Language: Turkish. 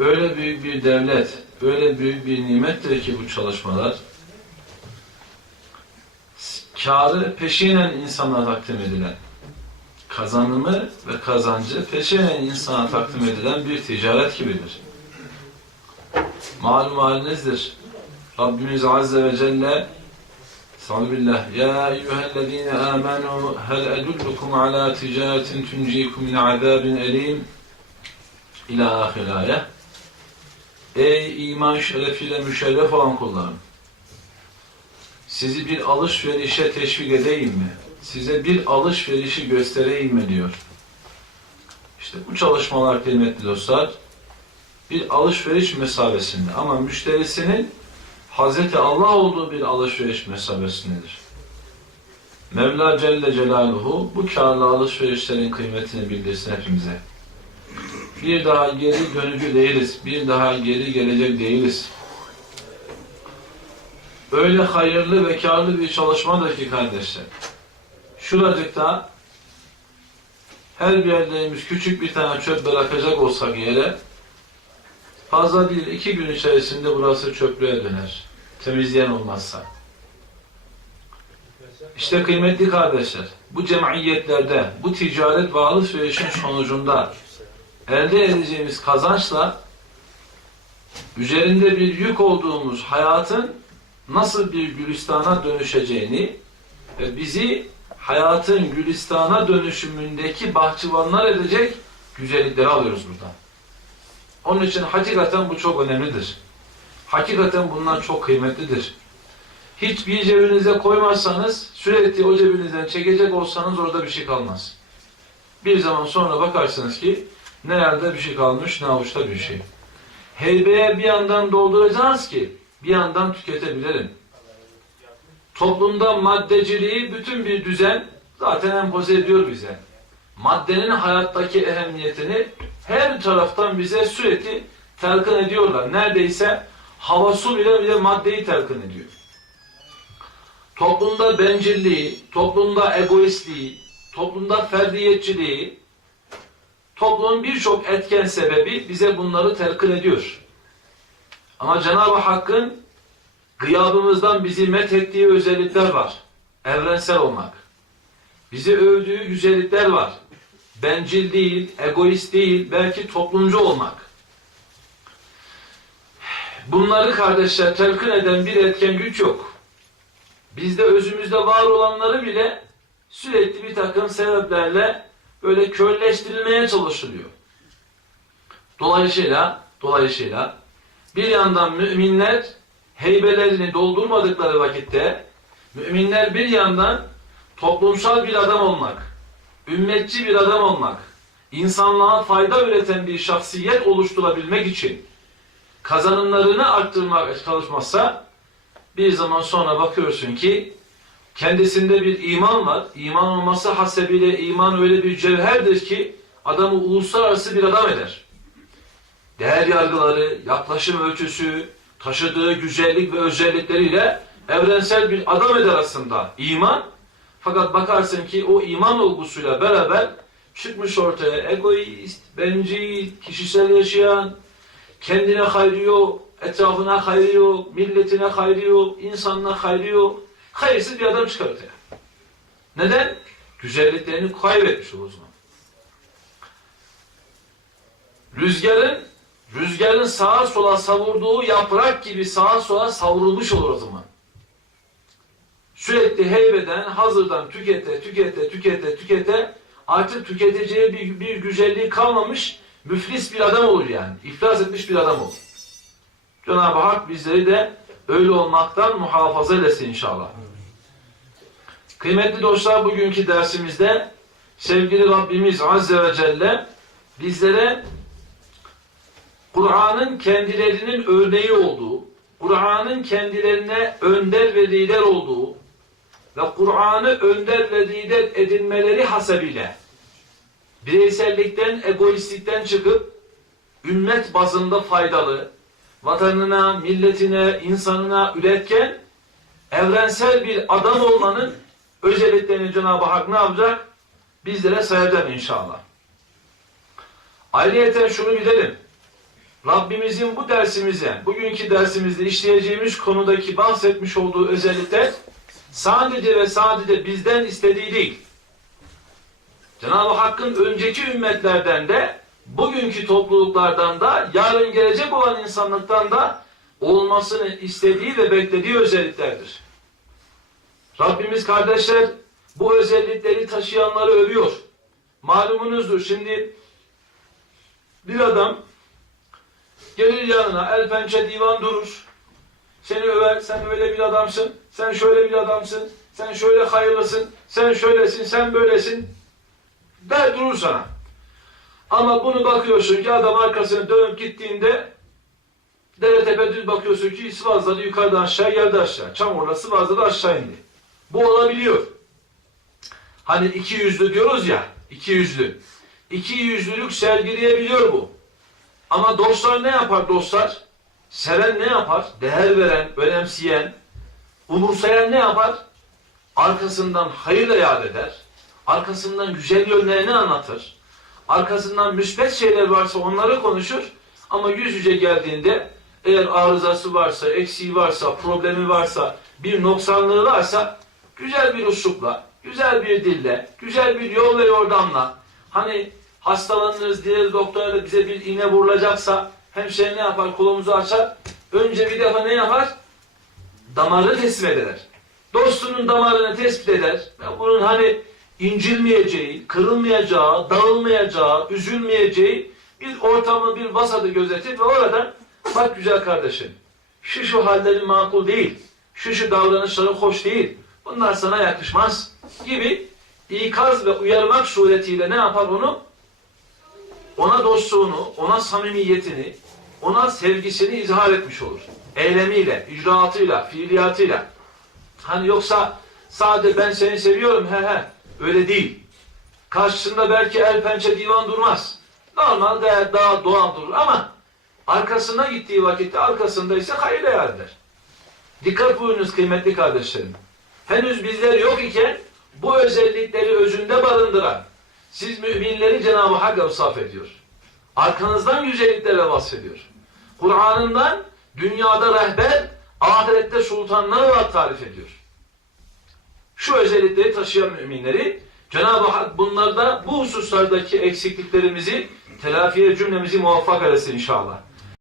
öyle büyük bir devlet, öyle büyük bir nimettir ki bu çalışmalar, karı peşinen insana takdim edilen, kazanımı ve kazancı peşinen insana takdim edilen bir ticaret gibidir. Malum halinizdir. Rabbimiz Azze ve Celle Estağfirullah. Ya eyyühellezine amenu hel edullukum ala ticaretin tuncikum min azabin elim ila ahir ayet. Ey iman şerefiyle müşerref olan kullarım! Sizi bir alışverişe teşvik edeyim mi? Size bir alışverişi göstereyim mi diyor. İşte bu çalışmalar kıymetli dostlar bir alışveriş mesabesinde ama müşterisinin Hazreti Allah olduğu bir alışveriş mesabesindedir. Mevla Celle Celaluhu bu karlı alışverişlerin kıymetini bildirsin hepimize. Bir daha geri dönücü değiliz. Bir daha geri gelecek değiliz. Öyle hayırlı ve karlı bir çalışmadır ki kardeşler. Şuracıkta her bir yerdeğimiz küçük bir tane çöp bırakacak olsak yere fazla değil iki gün içerisinde burası çöplüğe döner. Temizleyen olmazsa. İşte kıymetli kardeşler, bu cemiyetlerde, bu ticaret ve alışverişin sonucunda elde edeceğimiz kazançla üzerinde bir yük olduğumuz hayatın nasıl bir gülistana dönüşeceğini ve bizi hayatın gülistana dönüşümündeki bahçıvanlar edecek güzellikleri alıyoruz buradan. Onun için hakikaten bu çok önemlidir. Hakikaten bunlar çok kıymetlidir. Hiçbir cebinize koymazsanız sürekli o cebinizden çekecek olsanız orada bir şey kalmaz. Bir zaman sonra bakarsınız ki nerede bir şey kalmış ne avuçta bir şey. Heybeye bir yandan dolduracağız ki bir yandan tüketebilirim. Toplumda maddeciliği bütün bir düzen zaten empoze ediyor bize. Maddenin hayattaki ehemmiyetini her taraftan bize sürekli telkin ediyorlar. Neredeyse hava su bile bile maddeyi telkin ediyor. Toplumda bencilliği, toplumda egoistliği, toplumda ferdiyetçiliği, toplumun birçok etken sebebi bize bunları telkin ediyor. Ama Cenab-ı Hakk'ın gıyabımızdan bizi methettiği özellikler var. Evrensel olmak. Bizi övdüğü güzellikler var. Bencil değil, egoist değil, belki toplumcu olmak. Bunları kardeşler telkin eden bir etken güç yok. Bizde özümüzde var olanları bile sürekli bir takım sebeplerle böyle körleştirilmeye çalışılıyor. Dolayısıyla, dolayısıyla bir yandan müminler heybelerini doldurmadıkları vakitte müminler bir yandan toplumsal bir adam olmak, ümmetçi bir adam olmak, insanlığa fayda üreten bir şahsiyet oluşturabilmek için kazanımlarını arttırmak çalışmazsa bir zaman sonra bakıyorsun ki kendisinde bir iman var. İman olması hasebiyle iman öyle bir cevherdir ki adamı uluslararası bir adam eder. Değer yargıları, yaklaşım ölçüsü, taşıdığı güzellik ve özellikleriyle evrensel bir adam eder aslında iman. Fakat bakarsın ki o iman olgusuyla beraber çıkmış ortaya egoist, bencil, kişisel yaşayan, kendine hayrı etrafına hayrı milletine hayrı yok, insanına hayrı. Hayırsız bir adam çıkar ortaya. Neden? Güzelliklerini kaybetmiş o zaman. Rüzgarın rüzgarın sağa sola savurduğu yaprak gibi sağa sola savrulmuş olur o zaman. Sürekli heybeden, hazırdan tükete, tükete, tükete, tükete artık tüketeceği bir, bir güzelliği kalmamış, müflis bir adam olur yani. İflas etmiş bir adam olur. Cenab-ı Hak bizleri de öyle olmaktan muhafaza eylesin inşallah. Kıymetli dostlar bugünkü dersimizde sevgili Rabbimiz Azze ve Celle bizlere Kur'an'ın kendilerinin örneği olduğu, Kur'an'ın kendilerine önder ve lider olduğu ve Kur'an'ı önder ve lider edinmeleri hasebiyle bireysellikten, egoistlikten çıkıp ümmet bazında faydalı, vatanına, milletine, insanına üretken evrensel bir adam olmanın özelliklerini Cenab-ı Hak ne yapacak? Bizlere sayacak inşallah. Ayrıyeten şunu bilelim. Rabbimizin bu dersimize, bugünkü dersimizde işleyeceğimiz konudaki bahsetmiş olduğu özellikler sadece ve sadece bizden istediği değil. Cenab-ı Hakk'ın önceki ümmetlerden de bugünkü topluluklardan da yarın gelecek olan insanlıktan da olmasını istediği ve beklediği özelliklerdir. Rabbimiz kardeşler bu özellikleri taşıyanları övüyor. Malumunuzdur şimdi bir adam gelir yanına el pençe divan durur. Seni över, sen öyle bir adamsın, sen şöyle bir adamsın, sen şöyle hayırlısın, sen şöylesin, sen böylesin der durur sana. Ama bunu bakıyorsun ki adam arkasını dönüp gittiğinde dere tepe düz bakıyorsun ki sıvazladı yukarıdan aşağı geldi aşağı. Çamurla sıvazladı aşağı indi. Bu olabiliyor. Hani iki yüzlü diyoruz ya, iki yüzlü. İki yüzlülük sergileyebiliyor bu. Ama dostlar ne yapar dostlar? Seven ne yapar? Değer veren, önemseyen, umursayan ne yapar? Arkasından hayırla yad eder. Arkasından güzel yönlerini anlatır. Arkasından müsbet şeyler varsa onları konuşur. Ama yüz yüze geldiğinde eğer arızası varsa, eksiği varsa, problemi varsa, bir noksanlığı varsa güzel bir uslupla, güzel bir dille, güzel bir yol ve yordamla hani hastalanırız diye doktora da bize bir iğne vurulacaksa hemşire ne yapar? Kolumuzu açar. Önce bir defa ne yapar? Damarı tespit eder. Dostunun damarını tespit eder. Ve bunun hani incilmeyeceği, kırılmayacağı, dağılmayacağı, üzülmeyeceği bir ortamı, bir vasadı gözetir ve oradan bak güzel kardeşim şu şu hallerin makul değil, şu şu davranışların hoş değil, bunlar sana yakışmaz gibi ikaz ve uyarmak suretiyle ne yapar onu? Ona dostluğunu, ona samimiyetini, ona sevgisini izhar etmiş olur. Eylemiyle, icraatıyla, fiiliyatıyla. Hani yoksa sadece ben seni seviyorum he he öyle değil. Karşısında belki el pençe divan durmaz. Normal değer daha doğal durur ama arkasına gittiği vakitte arkasında ise hayır değer eder. Dikkat buyurunuz kıymetli kardeşlerim. Henüz bizler yok iken bu özellikleri özünde barındıran siz müminleri Cenab-ı Hak evsaf ediyor. Arkanızdan güzelliklerle vasfediyor. Kur'an'ından dünyada rehber, ahirette sultanlar olarak tarif ediyor. Şu özellikleri taşıyan müminleri Cenab-ı Hak bunlarda bu hususlardaki eksikliklerimizi telafiye cümlemizi muvaffak eylesin inşallah.